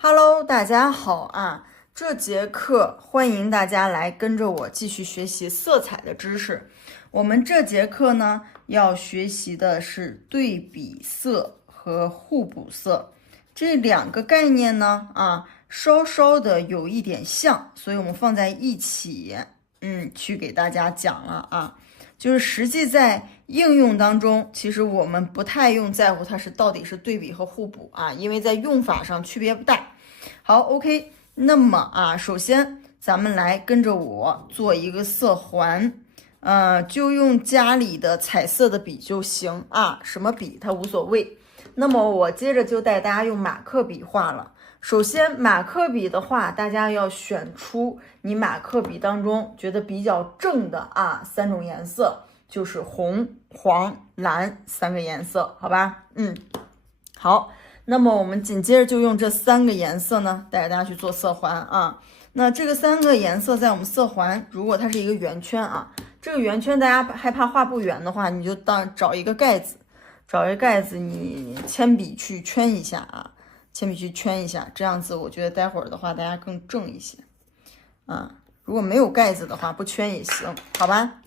Hello，大家好啊！这节课欢迎大家来跟着我继续学习色彩的知识。我们这节课呢要学习的是对比色和互补色这两个概念呢稍稍的有一点像，所以我们放在一起，去给大家讲了啊。就是实际在应用当中，其实我们不太用在乎它是到底是对比和互补啊，因为在用法上区别不大。好 ，OK， 那么首先咱们来跟着我做一个色环，就用家里的彩色的笔就行啊，什么笔它无所谓。那么我接着就带大家用马克笔画了。首先，马克笔的话，大家要选出你马克笔当中觉得比较正的三种颜色，就是红、黄、蓝三个颜色，好吧？好，那么我们紧接着就用这三个颜色呢，带着大家去做色环啊。那这个三个颜色在我们色环，如果它是一个圆圈啊，这个圆圈大家害怕画不圆的话，你就找一个盖子，你铅笔去圈一下啊。铅笔去圈一下，这样子我觉得待会儿的话大家更正一些如果没有盖子的话不圈也行，好吧？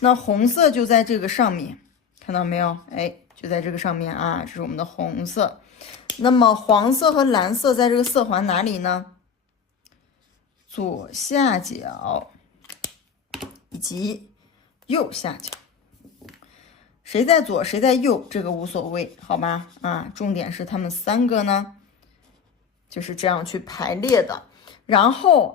那红色就在这个上面，看到没有？就在这个上面这是我们的红色。那么黄色和蓝色在这个色环哪里呢？左下角以及右下角。谁在左谁在右这个无所谓，好吗？重点是他们三个呢就是这样去排列的。然后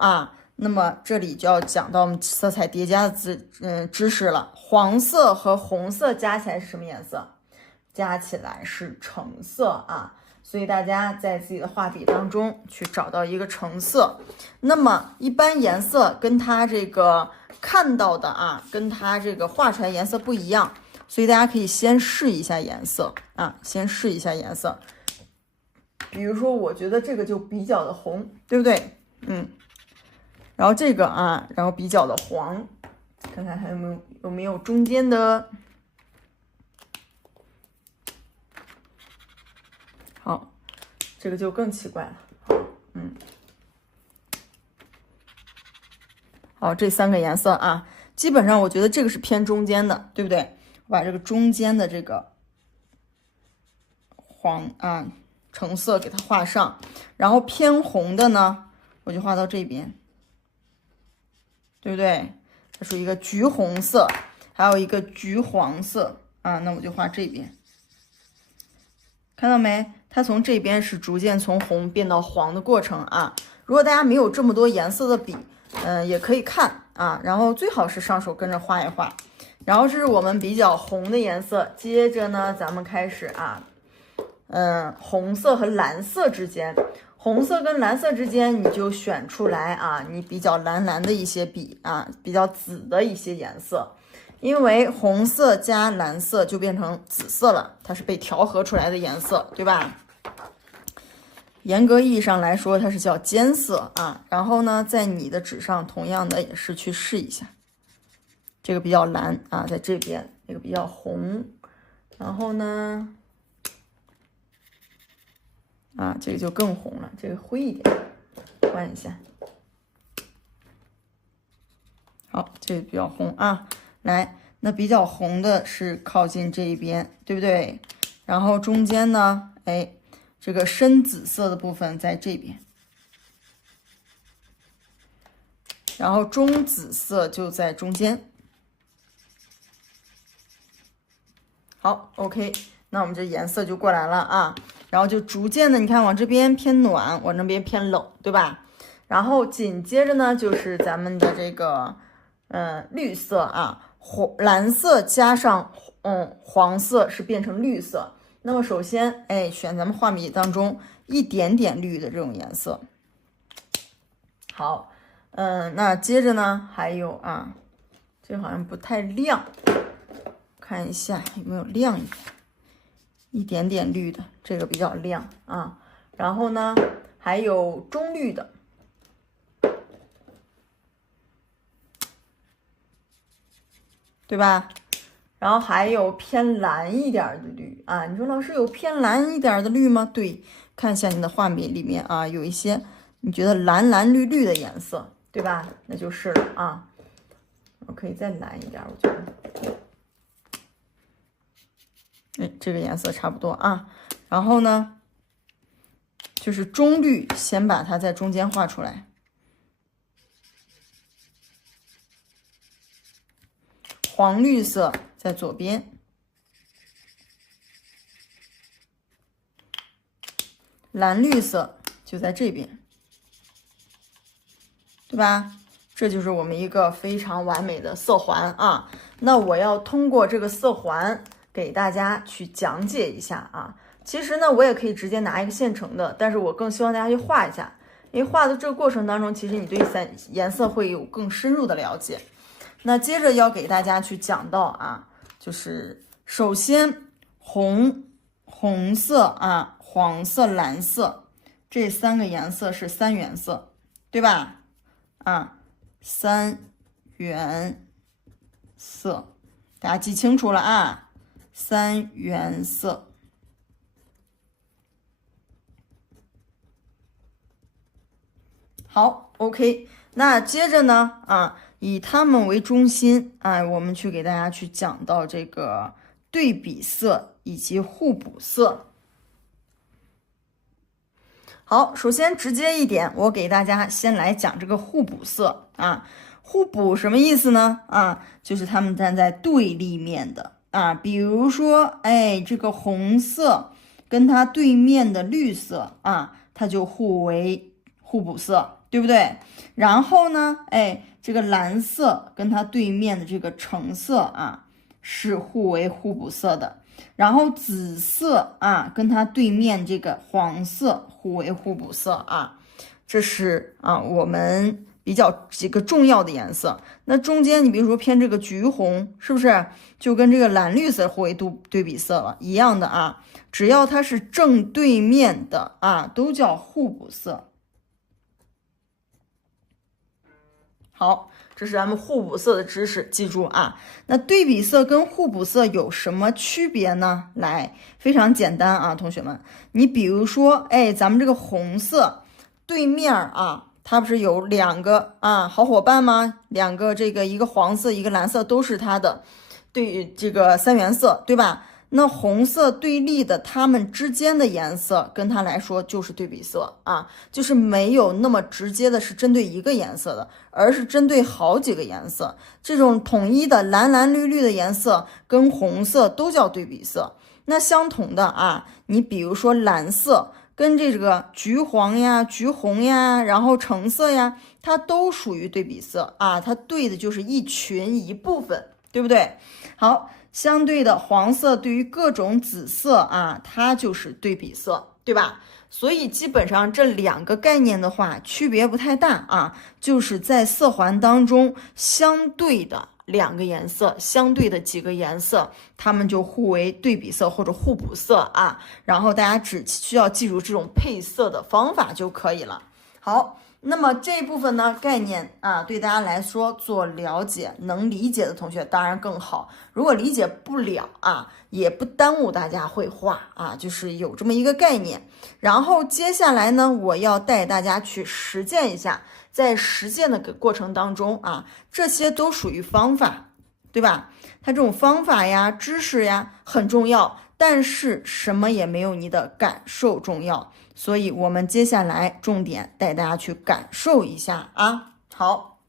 那么这里就要讲到我们色彩叠加的知识了。黄色和红色加起来是什么颜色？加起来是橙色所以大家在自己的画笔当中去找到一个橙色。那么一般颜色跟它这个看到的跟它这个画出来颜色不一样，所以大家可以先试一下颜色先试一下颜色。比如说我觉得这个就比较的红，对不对？然后这个然后比较的黄，看看还有没有中间的。好，这个就更奇怪了。好，这三个颜色基本上我觉得这个是偏中间的，对不对？我把这个中间的这个黄橙色给它画上，然后偏红的呢我就画到这边，对不对？它属于一个橘红色，还有一个橘黄色那我就画这边，看到没？它从这边是逐渐从红变到黄的过程如果大家没有这么多颜色的笔，也可以看然后最好是上手跟着画一画。然后这是我们比较红的颜色，接着呢咱们开始红色和蓝色之间，红色跟蓝色之间你就选出来你比较蓝的一些笔比较紫的一些颜色，因为红色加蓝色就变成紫色了，它是被调和出来的颜色，对吧？严格意义上来说它是叫间色然后呢在你的纸上同样的也是去试一下，这个比较蓝在这边，这个比较红，然后呢这个就更红了，这个灰一点，换一下。好，这个比较红来，那比较红的是靠近这一边，对不对？然后中间呢这个深紫色的部分在这边，然后中紫色就在中间。好 ，OK， 那我们这颜色就过来了然后就逐渐的，你看往这边偏暖，往那边偏冷，对吧？然后紧接着呢，就是咱们的这个绿色蓝色加上黄色是变成绿色。那么首先选咱们画笔当中一点点绿的这种颜色。好，那接着呢还有这好像不太亮，看一下有没有亮一点点绿的，这个比较亮然后呢还有中绿的，对吧？然后还有偏蓝一点的绿你说老师有偏蓝一点的绿吗？对，看一下你的画笔里面啊，有一些你觉得蓝蓝绿绿的颜色，对吧？那就是了啊。我可以再蓝一点，我觉得。这个颜色差不多啊。然后呢，就是中绿，先把它在中间画出来。黄绿色在左边，蓝绿色就在这边，对吧？这就是我们一个非常完美的色环啊。那我要通过这个色环给大家去讲解一下啊。其实呢，我也可以直接拿一个现成的，但是我更希望大家去画一下，因为画的这个过程当中，其实你对颜色会有更深入的了解。那接着要给大家去讲到啊，就是首先红色啊，黄色、蓝色这3个颜色是3原色，对吧？啊，3原色，大家记清楚了啊，3原色。好 ，OK， 那接着呢，啊。以它们为中心，我们去给大家去讲到这个对比色以及互补色。好，首先直接一点，我给大家先来讲这个互补色啊。互补什么意思呢？啊，就是它们站在对立面的啊。比如说，这个红色跟它对面的绿色啊，它就互为互补色，对不对？然后呢，这个蓝色跟它对面的这个橙色啊，是互为互补色的。然后紫色啊，跟它对面这个黄色互为互补色啊。这是啊我们比较几个重要的颜色。那中间你比如说偏这个橘红，是不是就跟这个蓝绿色互为对比色了？一样的啊，只要它是正对面的啊，都叫互补色。好，这是咱们互补色的知识，记住啊。那对比色跟互补色有什么区别呢？来，非常简单啊，同学们，你比如说，咱们这个红色对面啊，它不是有2个啊好伙伴吗？2个这个一个黄色一个蓝色都是它的对这个3原色，对吧？那红色对立的它们之间的颜色跟它来说就是对比色啊，就是没有那么直接的是针对一个颜色的，而是针对好几个颜色。这种统一的蓝蓝绿绿的颜色跟红色都叫对比色。那相同的啊，你比如说蓝色跟这个橘黄呀、橘红呀，然后橙色呀，它都属于对比色啊，它对的就是一群一部分，对不对？好。相对的黄色对于各种紫色啊，它就是对比色，对吧？所以基本上这2个概念的话，区别不太大啊，就是在色环当中相对的2个颜色，相对的几个颜色，它们就互为对比色或者互补色啊。然后大家只需要记住这种配色的方法就可以了。好。那么这一部分呢，概念啊，对大家来说做了解、能理解的同学当然更好。如果理解不了啊，也不耽误大家绘画啊，就是有这么一个概念。然后接下来呢，我要带大家去实践一下，在实践的过程当中啊，这些都属于方法，对吧？它这种方法呀、知识呀很重要，但是什么也没有你的感受重要。所以我们接下来重点带大家去感受一下啊。好，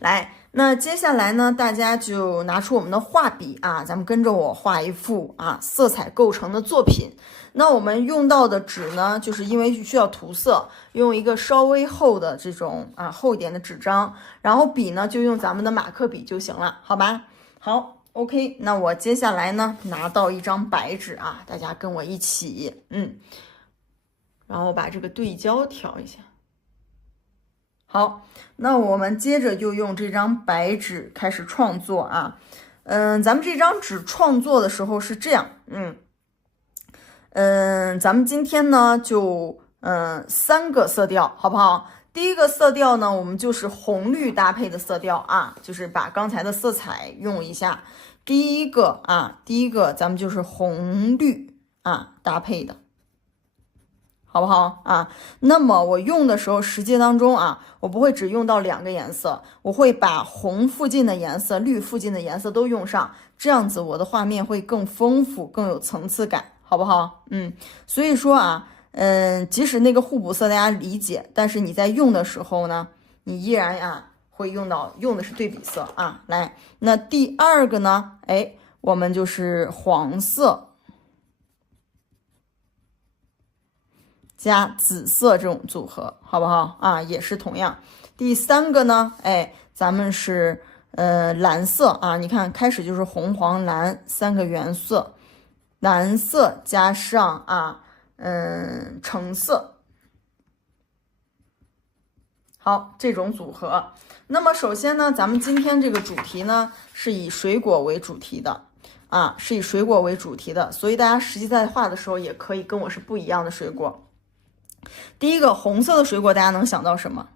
来，那接下来呢，大家就拿出我们的画笔啊，咱们跟着我画一幅啊色彩构成的作品。那我们用到的纸呢，就是因为需要涂色，用一个稍微厚的这种厚一点的纸张，然后笔呢就用咱们的马克笔就行了，好吧？好。OK， 那我接下来呢，拿到一张白纸啊，大家跟我一起，然后把这个对焦调一下。好，那我们接着就用这张白纸开始创作啊。咱们这张纸创作的时候是这样，咱们今天呢就3个色调，好不好？第一个色调呢，我们就是红绿搭配的色调啊，就是把刚才的色彩用一下。第一个咱们就是红绿啊搭配的。好不好啊？那么我用的时候，实际当中啊，我不会只用到2个颜色，我会把红附近的颜色、绿附近的颜色都用上，这样子我的画面会更丰富、更有层次感，好不好？所以说啊，即使那个互补色大家理解，但是你在用的时候呢，你依然会用的是对比色啊。来，那第2个呢，我们就是黄色加紫色这种组合，好不好啊？也是同样。第3个呢，咱们是蓝色啊，你看开始就是红、黄、蓝3个原色，蓝色加上橙色，好，这种组合。那么首先呢，咱们今天这个主题呢是以水果为主题的是以水果为主题的，所以大家实际在画的时候也可以跟我是不一样的水果。第一个红色的水果，大家能想到什么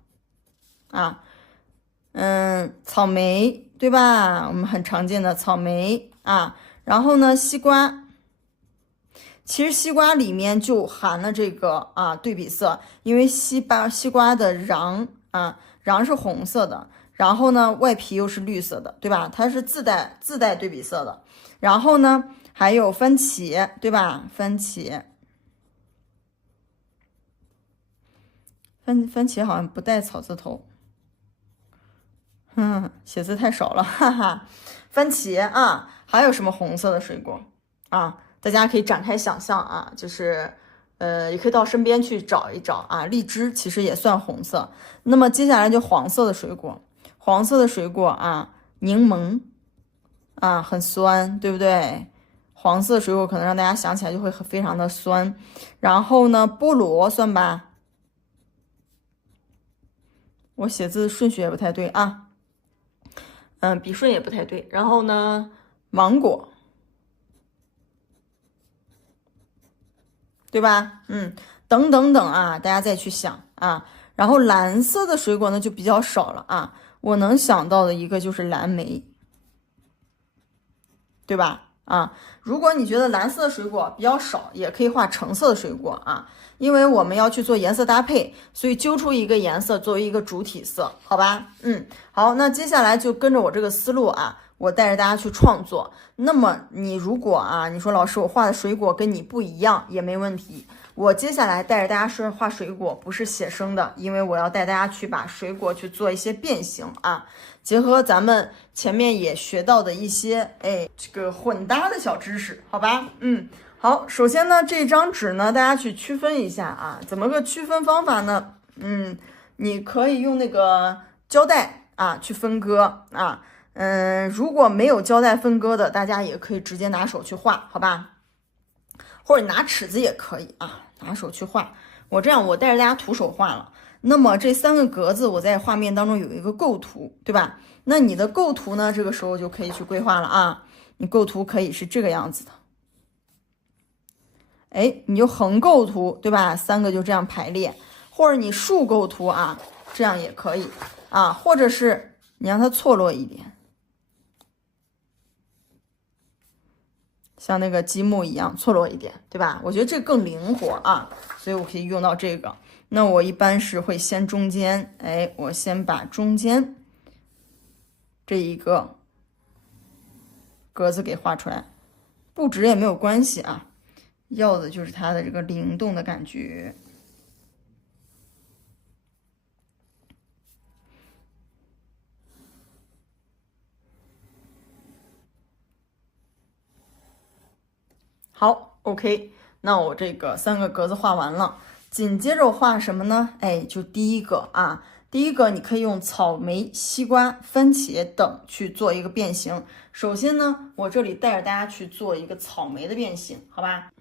草莓，对吧？我们很常见的草莓然后呢，西瓜。其实西瓜里面就含了这个对比色，因为西瓜的瓤是红色的，然后呢外皮又是绿色的，对吧？它是自带对比色的。然后呢还有番茄，对吧？番茄好像不带草字头，写字太少了，哈哈。番茄还有什么红色的水果大家可以展开想象就是也可以到身边去找一找荔枝其实也算红色。那么接下来就黄色的水果，柠檬很酸，对不对？黄色水果可能让大家想起来就会非常的酸。然后呢，菠萝算吧，我写字顺序也不太对笔顺也不太对。然后呢，芒果，对吧？等等等大家再去想然后蓝色的水果呢就比较少了我能想到的一个就是蓝莓，对吧？如果你觉得蓝色的水果比较少，也可以画橙色的水果因为我们要去做颜色搭配，所以揪出一个颜色作为一个主体色，好吧？好，那接下来就跟着我这个思路我带着大家去创作。那么你如果你说老师我画的水果跟你不一样也没问题，我接下来带着大家画水果不是写生的，因为我要带大家去把水果去做一些变形结合咱们前面也学到的一些这个混搭的小知识，好吧？好，首先呢这张纸呢大家去区分一下怎么个区分方法呢？你可以用那个胶带去分割如果没有胶带分割的，大家也可以直接拿手去画，好吧？或者拿尺子也可以拿手去画。我带着大家徒手画了。那么这3个格子我在画面当中有一个构图，对吧？那你的构图呢，这个时候就可以去规划了你构图可以是这个样子的，你就横构图，对吧？3个就这样排列，或者你竖构图这样也可以或者是你让它错落一点，像那个积木一样错落一点，对吧？我觉得这个更灵活所以我可以用到这个。那我一般是会先中间，我先把中间这一个格子给画出来，不直也没有关系要的就是它的这个灵动的感觉。好 ，OK， 那我这个3个格子画完了，紧接着我画什么呢？就第一个第一个你可以用草莓、西瓜、番茄等去做一个变形。首先呢，我这里带着大家去做一个草莓的变形，好吧？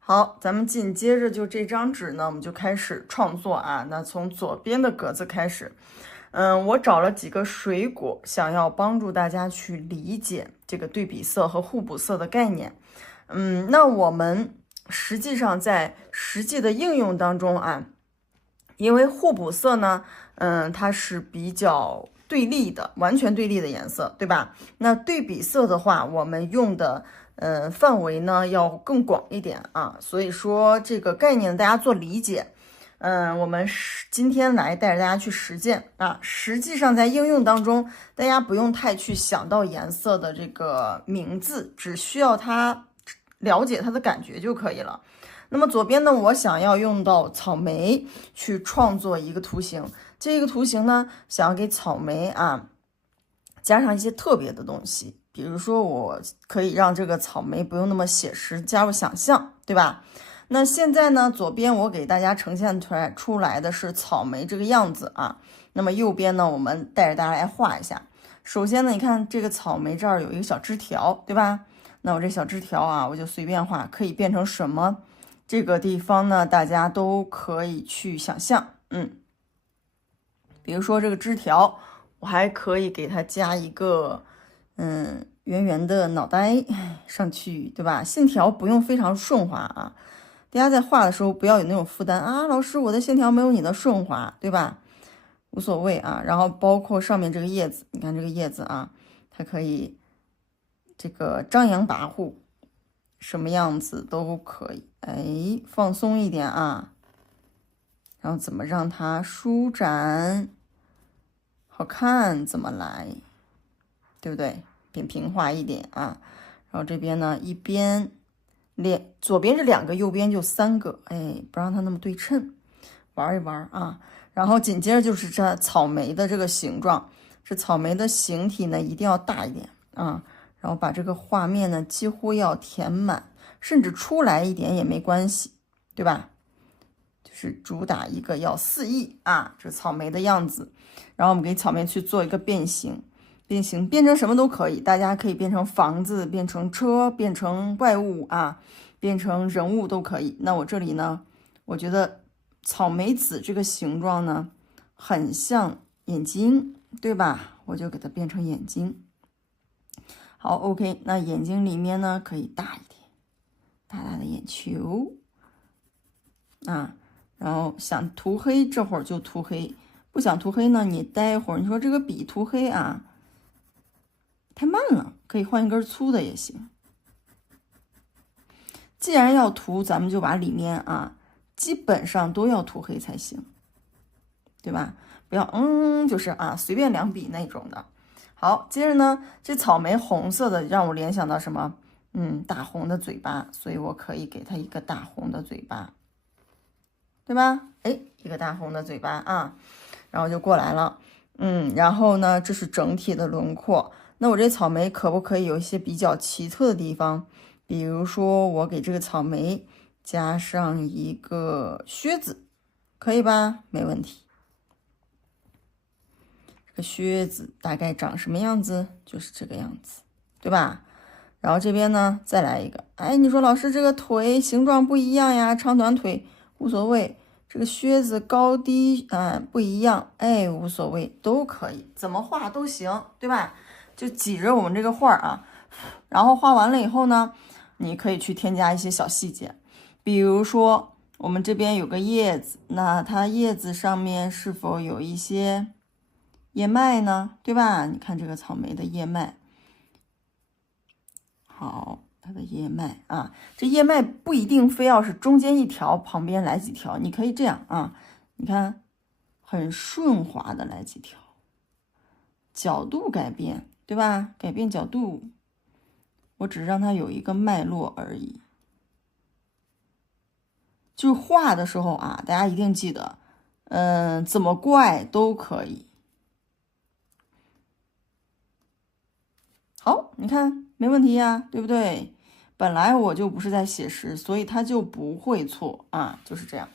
好，咱们紧接着就这张纸呢，我们就开始创作那从左边的格子开始，我找了几个水果，想要帮助大家去理解这个对比色和互补色的概念。那我们实际上在实际的应用当中因为互补色呢，它是比较对立的，完全对立的颜色，对吧？那对比色的话，我们用的范围呢要更广一点啊，所以说这个概念大家做理解。我们今天来带着大家去实践啊，实际上在应用当中，大家不用太去想到颜色的这个名字，只需要它了解它的感觉就可以了。那么左边呢，我想要用到草莓去创作一个图形，这个图形呢，想要给草莓啊加上一些特别的东西，比如说我可以让这个草莓不用那么写实，加入想象，对吧？那现在呢，左边我给大家呈现出来的是草莓这个样子啊。那么右边呢，我们带着大家来画一下。首先呢，你看这个草莓这儿有一个小枝条，对吧？那我这小枝条啊，我就随便画，可以变成什么？这个地方呢，大家都可以去想象，比如说这个枝条，我还可以给它加一个，圆圆的脑袋上去，对吧？线条不用非常顺滑啊。大家在画的时候不要有那种负担啊，老师我的线条没有你的顺滑，对吧？无所谓啊。然后包括上面这个叶子，你看这个叶子啊，它可以这个张扬跋扈，什么样子都可以。哎，放松一点啊，然后怎么让它舒展好看怎么来，对不对？扁平化一点啊。然后这边呢，一边左边是2个，右边就3个，哎，不让它那么对称，玩一玩啊。然后紧接着就是这草莓的这个形状，这草莓的形体呢一定要大一点啊。然后把这个画面呢几乎要填满，甚至出来一点也没关系，对吧？就是主打一个要4亿啊，这草莓的样子。然后我们给草莓去做一个变形。变成什么都可以，大家可以变成房子，变成车，变成怪物啊，变成人物都可以。那我这里呢，我觉得草莓籽这个形状呢，很像眼睛，对吧？我就给它变成眼睛。好 ，OK， 那眼睛里面呢可以大一点，大大的眼球啊。然后想涂黑，这会儿就涂黑；不想涂黑呢，你待会儿你说这个笔涂黑啊。太慢了，可以换一根粗的也行。既然要涂，咱们就把里面啊，基本上都要涂黑才行，对吧？不要就是啊，随便2笔那种的。好，接着呢，这草莓红色的让我联想到什么？大红的嘴巴，所以我可以给它一个大红的嘴巴，对吧？哎，一个大红的嘴巴啊，然后就过来了。然后呢，这是整体的轮廓。那我这草莓可不可以有一些比较奇特的地方？比如说，我给这个草莓加上一个靴子，可以吧？没问题。这个靴子大概长什么样子？就是这个样子，对吧？然后这边呢，再来一个。哎，你说老师这个腿形状不一样呀，长短腿无所谓。这个靴子高低不一样，哎，无所谓，都可以，怎么画都行，对吧？就挤着我们这个画啊，然后画完了以后呢，你可以去添加一些小细节，比如说我们这边有个叶子，那它叶子上面是否有一些叶脉呢？对吧？你看这个草莓的叶脉，好，它的叶脉啊，这叶脉不一定非要是中间一条，旁边来几条，你可以这样啊，你看很顺滑的来几条，角度改变。对吧？改变角度，我只让它有一个脉络而已。就是画的时候啊，大家一定记得，怎么怪都可以。好，你看没问题呀，对不对？本来我就不是在写实，所以它就不会错啊，就是这样。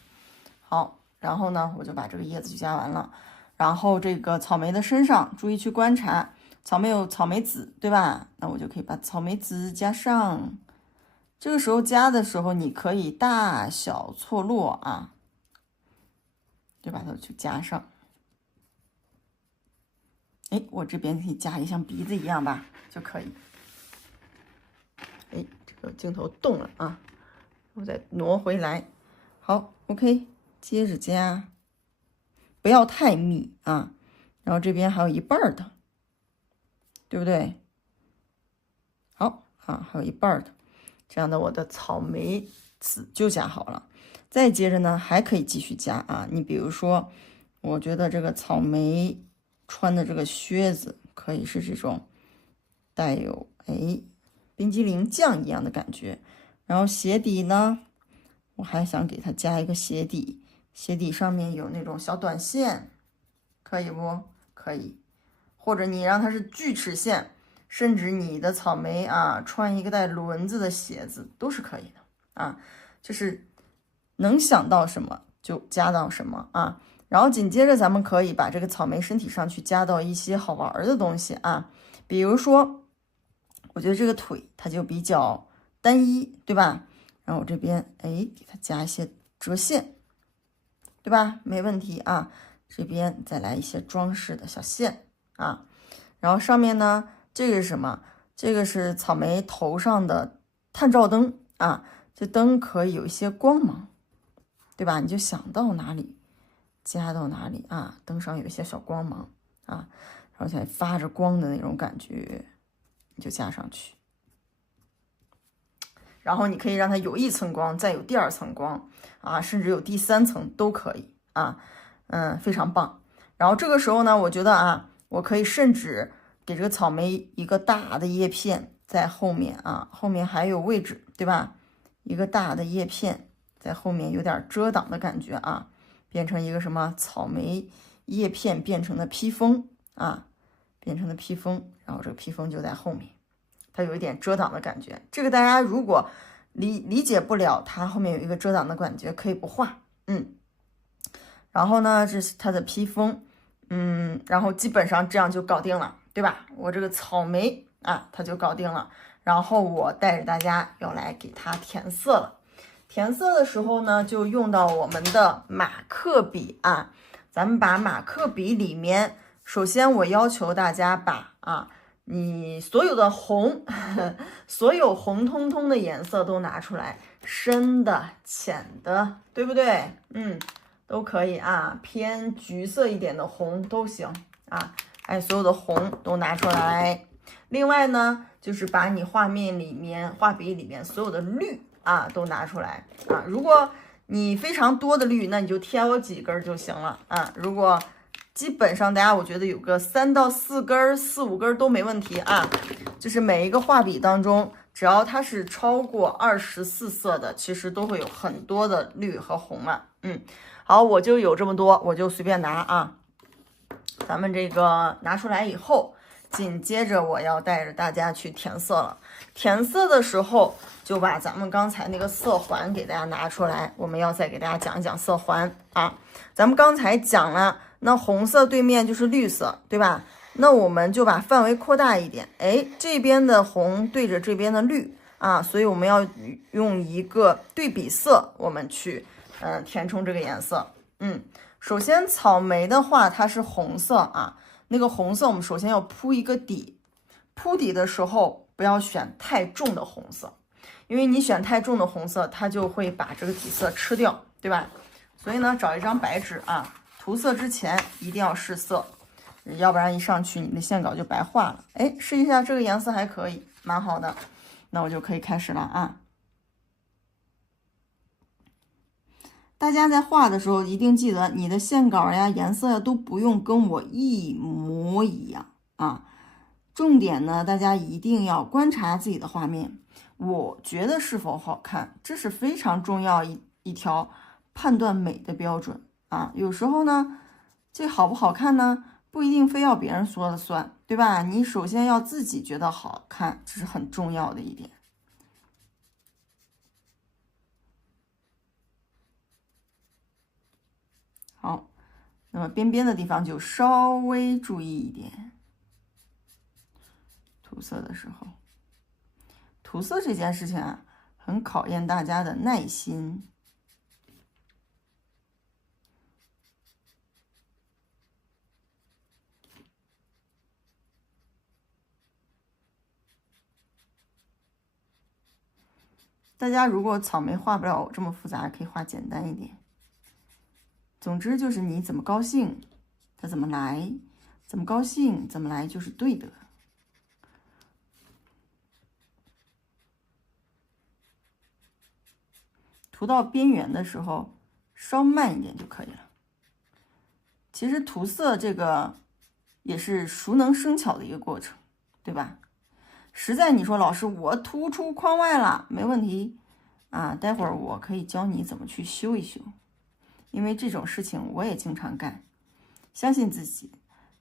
好，然后呢，我就把这个叶子就加完了。然后这个草莓的身上，注意去观察。草莓有草莓籽，对吧？那我就可以把草莓籽加上。这个时候加的时候，你可以大小错落啊，就把它去加上。哎，我这边可以加一个像鼻子一样吧，就可以。哎，这个镜头动了啊，我再挪回来。好 ，OK， 接着加，不要太密啊。然后这边还有一半的。对不对？好啊，还有一半的，这样的我的草莓籽就加好了。再接着呢，还可以继续加啊。你比如说，我觉得这个草莓穿的这个靴子可以是这种带有冰激凌酱一样的感觉。然后鞋底呢，我还想给它加一个鞋底，鞋底上面有那种小短线，可以不？可以。或者你让它是锯齿线，甚至你的草莓啊穿一个带轮子的鞋子都是可以的啊，就是能想到什么就加到什么啊。然后紧接着咱们可以把这个草莓身体上去加到一些好玩的东西啊，比如说，我觉得这个腿它就比较单一，对吧？然后我这边给它加一些折线，对吧？没问题啊。这边再来一些装饰的小线啊，然后上面呢，这个是什么？这个是草莓头上的探照灯啊，这灯可以有一些光芒，对吧？你就想到哪里加到哪里啊，灯上有一些小光芒啊，而且发着光的那种感觉，你就加上去。然后你可以让它有一层光，再有第二层光啊，甚至有第三层都可以啊。非常棒。然后这个时候呢，我觉得啊，我可以甚至给这个草莓一个大的叶片在后面啊，后面还有位置，对吧？一个大的叶片在后面有点遮挡的感觉啊，变成一个什么草莓叶片变成的披风啊，变成的披风，然后这个披风就在后面，它有一点遮挡的感觉。这个大家如果理解不了它后面有一个遮挡的感觉，可以不画，然后呢，这是它的披风，然后基本上这样就搞定了，对吧？我这个草莓啊，它就搞定了。然后我带着大家要来给它填色了。填色的时候呢，就用到我们的马克笔啊。咱们把马克笔里面，首先我要求大家把你所有的红，所有红彤彤的颜色都拿出来，深的、浅的，对不对？都可以啊，偏橘色一点的红都行啊，所有的红都拿出来。另外呢，就是把你画笔里面所有的绿啊都拿出来啊。如果你非常多的绿，那你就挑几根就行了啊。如果基本上大家我觉得有个3到4根、4、5根都没问题啊。就是每一个画笔当中，只要它是超过24色的，其实都会有很多的绿和红嘛。好，我就有这么多，我就随便拿啊。咱们这个拿出来以后，紧接着我要带着大家去填色了。填色的时候，就把咱们刚才那个色环给大家拿出来，我们要再给大家讲一讲色环啊。咱们刚才讲了，那红色对面就是绿色，对吧？那我们就把范围扩大一点，这边的红对着这边的绿啊，所以我们要用一个对比色，我们去填充这个颜色。首先草莓的话，它是红色啊，那个红色我们首先要铺一个底，铺底的时候不要选太重的红色，因为你选太重的红色，它就会把这个底色吃掉，对吧？所以呢，找一张白纸啊，涂色之前一定要试色，要不然一上去你的线稿就白画了。试一下这个颜色还可以，蛮好的，那我就可以开始了啊。大家在画的时候一定记得，你的线稿呀、颜色呀都不用跟我一模一样啊。重点呢，大家一定要观察自己的画面，我觉得是否好看，这是非常重要一条判断美的标准啊。有时候呢，这好不好看呢，不一定非要别人说了算，对吧？你首先要自己觉得好看，这是很重要的一点。好，那么边边的地方就稍微注意一点，涂色的时候，涂色这件事情啊，很考验大家的耐心。大家如果草莓画不了这么复杂，可以画简单一点。总之就是你怎么高兴，它怎么来，怎么高兴怎么来就是对的。涂到边缘的时候稍慢一点就可以了。其实涂色这个也是熟能生巧的一个过程，对吧？实在你说老师我涂出框外了，没问题啊，待会儿我可以教你怎么去修一修，因为这种事情我也经常干。相信自己，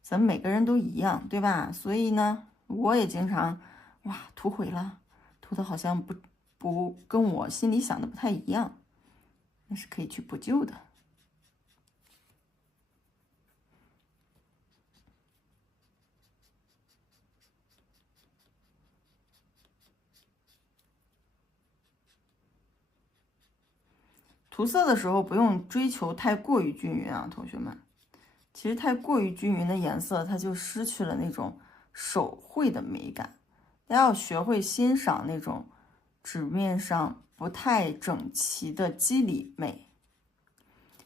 咱们每个人都一样，对吧？所以呢，我也经常哇涂毁了，涂的好像不跟我心里想的不太一样，那是可以去补救的。涂色的时候不用追求太过于均匀啊，同学们。其实太过于均匀的颜色，它就失去了那种手绘的美感。大家要学会欣赏那种纸面上不太整齐的肌理美。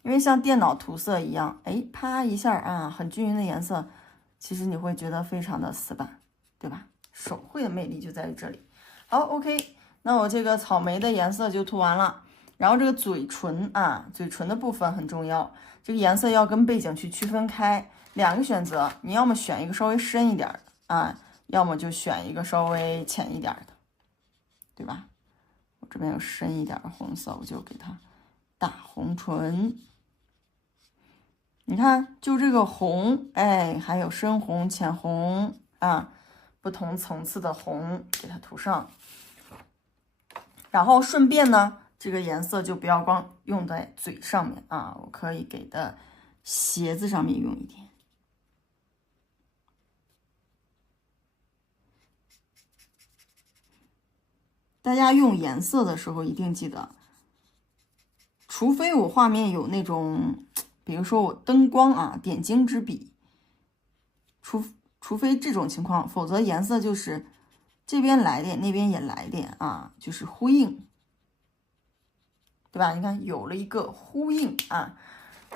因为像电脑涂色一样，哎，啪一下啊，很均匀的颜色，其实你会觉得非常的死板，对吧？手绘的魅力就在于这里。好 ，OK， 那我这个草莓的颜色就涂完了。然后这个嘴唇啊，嘴唇的部分很重要，这个颜色要跟背景去区分开。两个选择，你要么选一个稍微深一点的啊，要么就选一个稍微浅一点的，对吧？我这边有深一点的红色，我就给它打红唇。你看，就这个红，哎，还有深红、浅红啊，不同层次的红给它涂上，然后顺便呢。这个颜色就不要光用在嘴上面啊，我可以给的鞋子上面用一点。大家用颜色的时候一定记得，除非我画面有那种，比如说我灯光啊，点睛之笔，除非这种情况，否则颜色就是这边来点，那边也来点啊，就是呼应。对吧？你看有了一个呼应啊，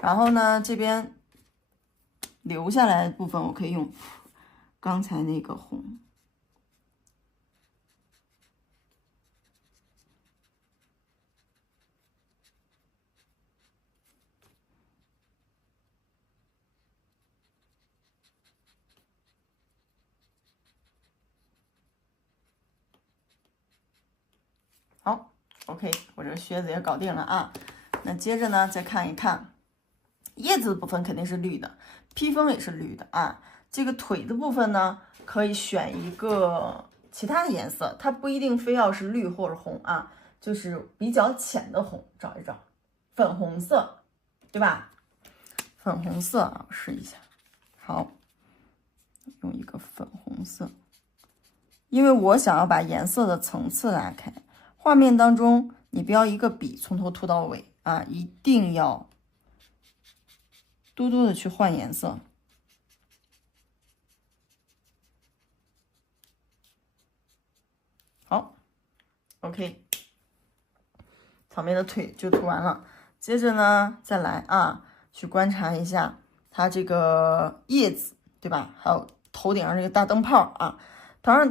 然后呢，这边留下来的部分我可以用刚才那个红，好 ，OK， 我这个靴子也搞定了啊。那接着呢，再看一看叶子的部分肯定是绿的，披风也是绿的啊。这个腿的部分呢，可以选一个其他的颜色，它不一定非要是绿或者红啊，就是比较浅的红，找一找，粉红色，对吧？粉红色啊，我试一下。好，用一个粉红色，因为我想要把颜色的层次拉开。画面当中，你不要一个笔从头涂到尾啊，一定要多多的去换颜色。好 ，OK， 草莓的腿就涂完了。接着呢，再来啊，去观察一下它这个叶子，对吧？还有头顶上这个大灯泡啊，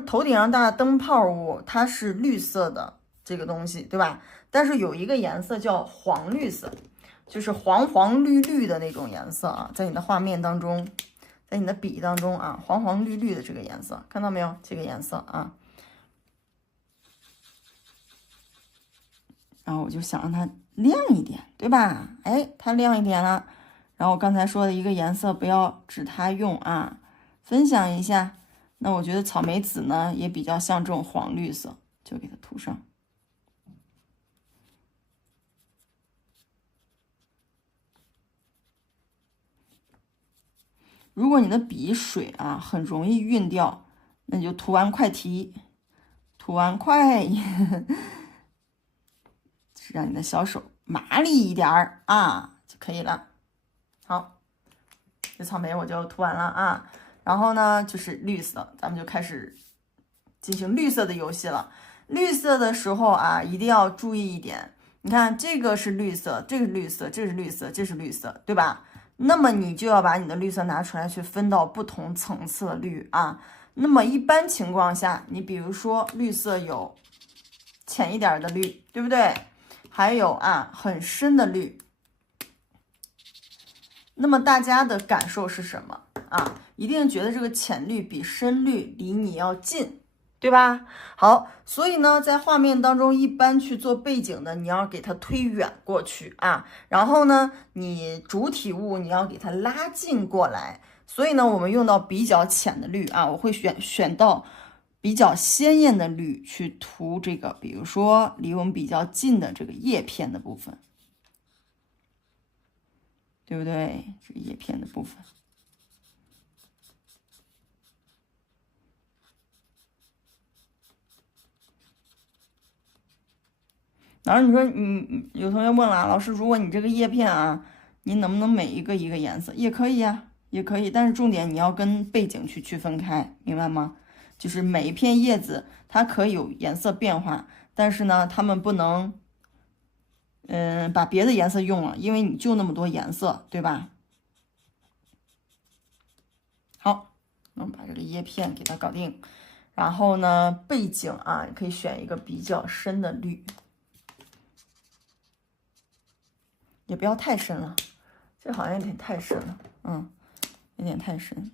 头顶上大灯泡它是绿色的这个东西，对吧？但是有一个颜色叫黄绿色，就是黄黄绿绿的那种颜色啊，在你的画面当中，在你的笔当中啊，黄黄绿绿的这个颜色，看到没有？这个颜色啊。然后我就想让它亮一点，对吧？哎，它亮一点了。然后我刚才说的一个颜色不要指它用啊，分享一下。那我觉得草莓紫呢也比较像这种黄绿色，就给它涂上。如果你的笔水啊很容易晕掉，那你就涂完快提，涂完快。让你的小手麻利一点儿啊就可以了。好，这草莓我就涂完了啊。然后呢，就是绿色，咱们就开始进行绿色的游戏了。绿色的时候啊，一定要注意一点。你看，这个是绿色，这个是绿色，这是绿色，这是绿色，对吧？那么你就要把你的绿色拿出来，去分到不同层次的绿啊。那么一般情况下，你比如说绿色有浅一点的绿，对不对？还有啊很深的绿。那么大家的感受是什么啊？一定觉得这个浅绿比深绿离你要近，对吧？好，所以呢，在画面当中，一般去做背景的，你要给它推远过去啊，然后呢，你主体物你要给它拉近过来。所以呢，我们用到比较浅的绿啊，我会选到比较鲜艳的绿去涂这个，比如说离我们比较近的这个叶片的部分。对不对？这个叶片的部分，然后你说有同学问了，老师，如果你这个叶片啊，你能不能每一个一个颜色？也可以啊，也可以，但是重点你要跟背景去区分开，明白吗？就是每一片叶子它可以有颜色变化，但是呢，它们不能把别的颜色用了，因为你就那么多颜色，对吧？好，那我们把这个叶片给它搞定。然后呢，背景啊，可以选一个比较深的绿，也不要太深了，这好像有点太深了，有点太深。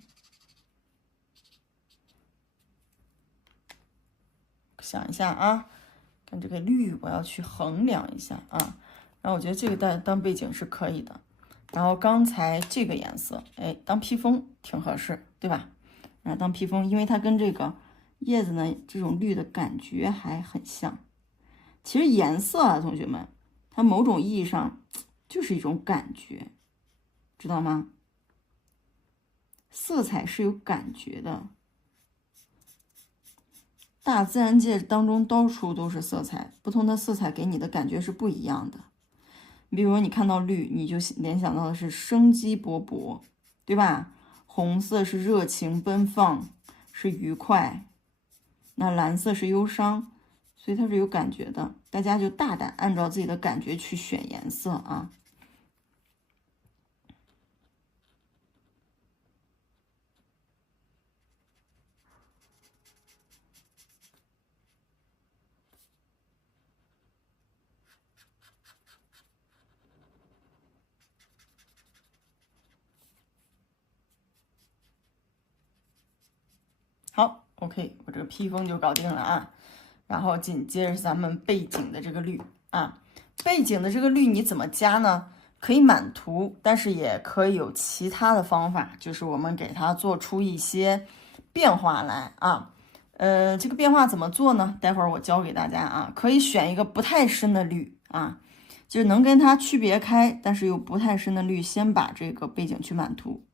想一下啊，看这个绿，我要去衡量一下啊。然后我觉得这个当背景是可以的。然后刚才这个颜色，哎，当披风挺合适，对吧？然后当披风，因为它跟这个叶子呢，这种绿的感觉还很像。其实颜色啊，同学们，它某种意义上就是一种感觉，知道吗？色彩是有感觉的。大自然界当中到处都是色彩，不同的色彩给你的感觉是不一样的。比如你看到绿，你就联想到的是生机勃勃，对吧？红色是热情奔放，是愉快。那蓝色是忧伤，所以它是有感觉的。大家就大胆按照自己的感觉去选颜色啊。好 ，OK， 我这个披风就搞定了啊。然后紧接着是咱们背景的这个绿啊，背景的这个绿你怎么加呢？可以满涂，但是也可以有其他的方法，就是我们给它做出一些变化来啊。这个变化怎么做呢？待会儿我教给大家啊。可以选一个不太深的绿啊，就是能跟它区别开，但是又不太深的绿，先把这个背景去满涂。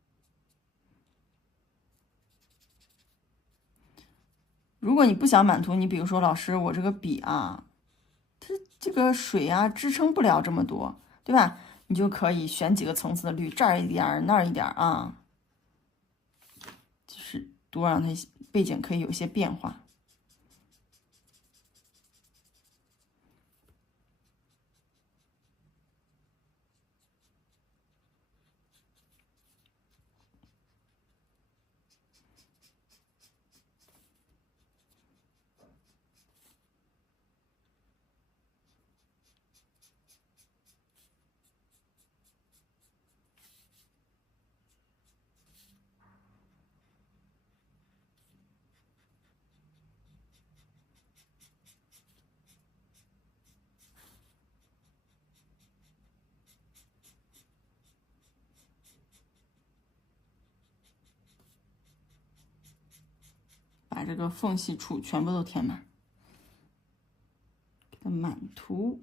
如果你不想满涂，你比如说老师，我这个笔啊，它这个水啊支撑不了这么多，对吧？你就可以选几个层次的绿，这儿一点儿，那儿一点儿啊，就是多让它背景可以有些变化。把这个缝隙处全部都填满，给它满涂。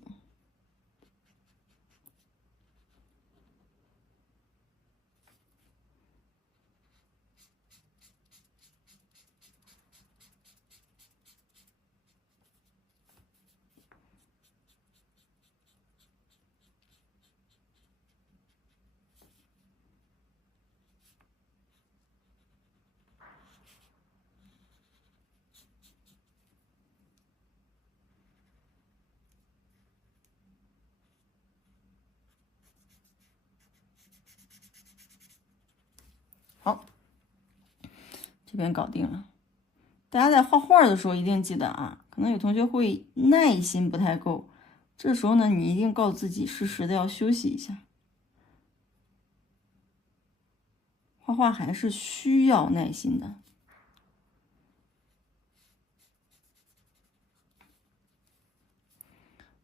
好，这边搞定了。大家在画画的时候一定记得啊，可能有同学会耐心不太够，这时候呢，你一定告诉自己适时的要休息一下。画画还是需要耐心的。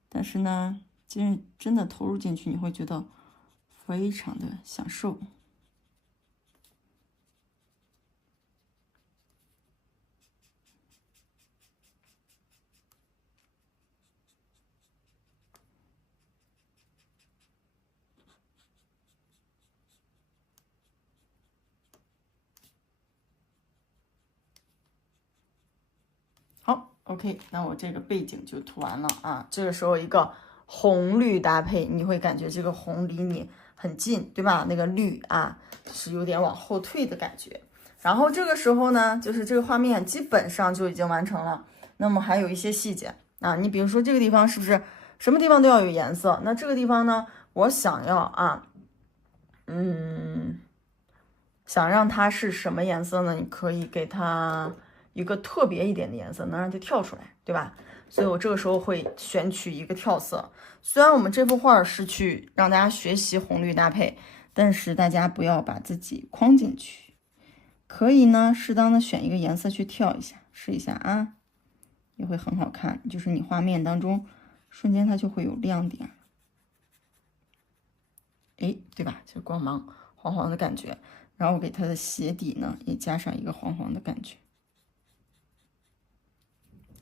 但是呢，其实真的投入进去，你会觉得非常的享受。好 ，OK， 那我这个背景就涂完了啊。这个时候一个红绿搭配，你会感觉这个红离你很近，对吧？那个绿啊，是有点往后退的感觉。然后这个时候呢，就是这个画面基本上就已经完成了。那么还有一些细节啊，你比如说这个地方是不是什么地方都要有颜色？那这个地方呢，我想要啊，想让它是什么颜色呢？你可以给它一个特别一点的颜色，能让它跳出来，对吧？所以我这个时候会选取一个跳色。虽然我们这幅画是去让大家学习红绿搭配，但是大家不要把自己框进去。可以呢，适当的选一个颜色去跳一下，试一下啊，也会很好看。就是你画面当中，瞬间它就会有亮点，哎，对吧？就光芒黄黄的感觉。然后给它的鞋底呢，也加上一个黄黄的感觉。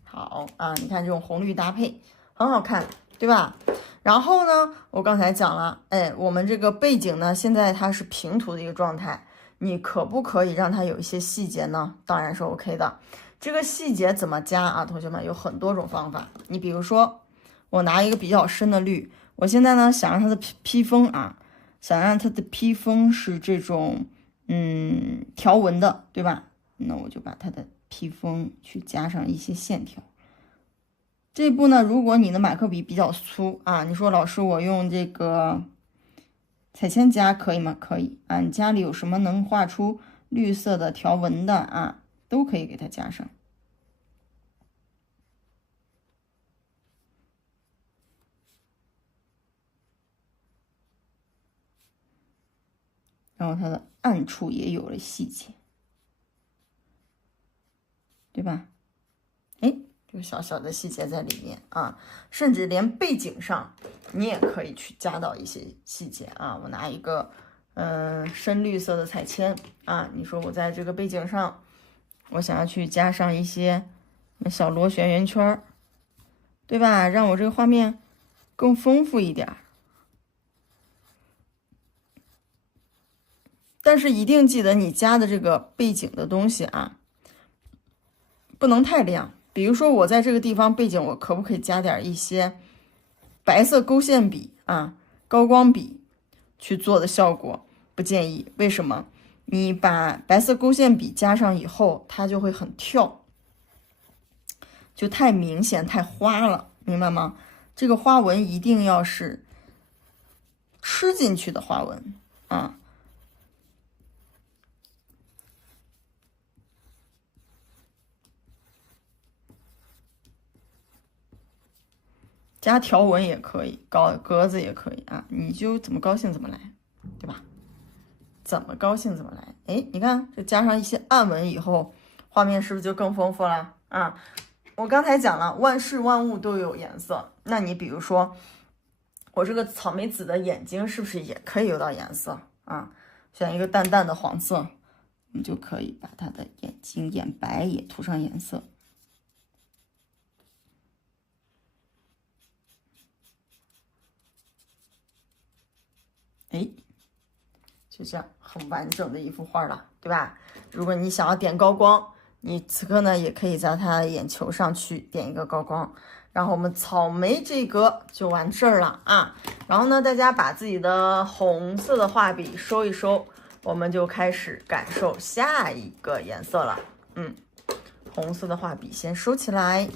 好啊，你看这种红绿搭配很好看，对吧？然后呢，我刚才讲了，哎，我们这个背景呢，现在它是平涂的一个状态，你可不可以让它有一些细节呢？当然是 OK 的。这个细节怎么加啊？同学们有很多种方法。你比如说，我拿一个比较深的绿，我现在呢想让它的披风啊，想让它的披风是这种条纹的，对吧？那我就把它的披风去加上一些线条。这一步呢，如果你的马克笔比较粗啊，你说老师我用这个彩铅加可以吗？可以啊，你家里有什么能画出绿色的条纹的啊，都可以给它加上。然后它的暗处也有了细节，对吧？哎，有小小的细节在里面啊，甚至连背景上你也可以去加到一些细节啊。我拿一个深绿色的彩铅啊，你说我在这个背景上，我想要去加上一些小螺旋圆圈，对吧？让我这个画面更丰富一点。但是一定记得你加的这个背景的东西啊，不能太亮。比如说我在这个地方背景，我可不可以加点一些白色勾线笔啊、高光笔去做的效果？不建议。为什么？你把白色勾线笔加上以后，它就会很跳，就太明显、太花了，明白吗？这个花纹一定要是吃进去的花纹啊。加条纹也可以，格子也可以啊，你就怎么高兴怎么来，对吧？怎么高兴怎么来。哎，你看这加上一些暗纹以后，画面是不是就更丰富了啊？我刚才讲了，万事万物都有颜色，那你比如说我这个草莓紫的眼睛是不是也可以有到颜色啊？选一个淡淡的黄色，我们就可以把它的眼睛眼白也涂上颜色。哎，就这样很完整的一幅画了，对吧？如果你想要点高光，你此刻呢也可以在它的眼球上去点一个高光，然后我们草莓这格就完事儿了啊。然后呢，大家把自己的红色的画笔收一收，我们就开始感受下一个颜色了。红色的画笔先收起来。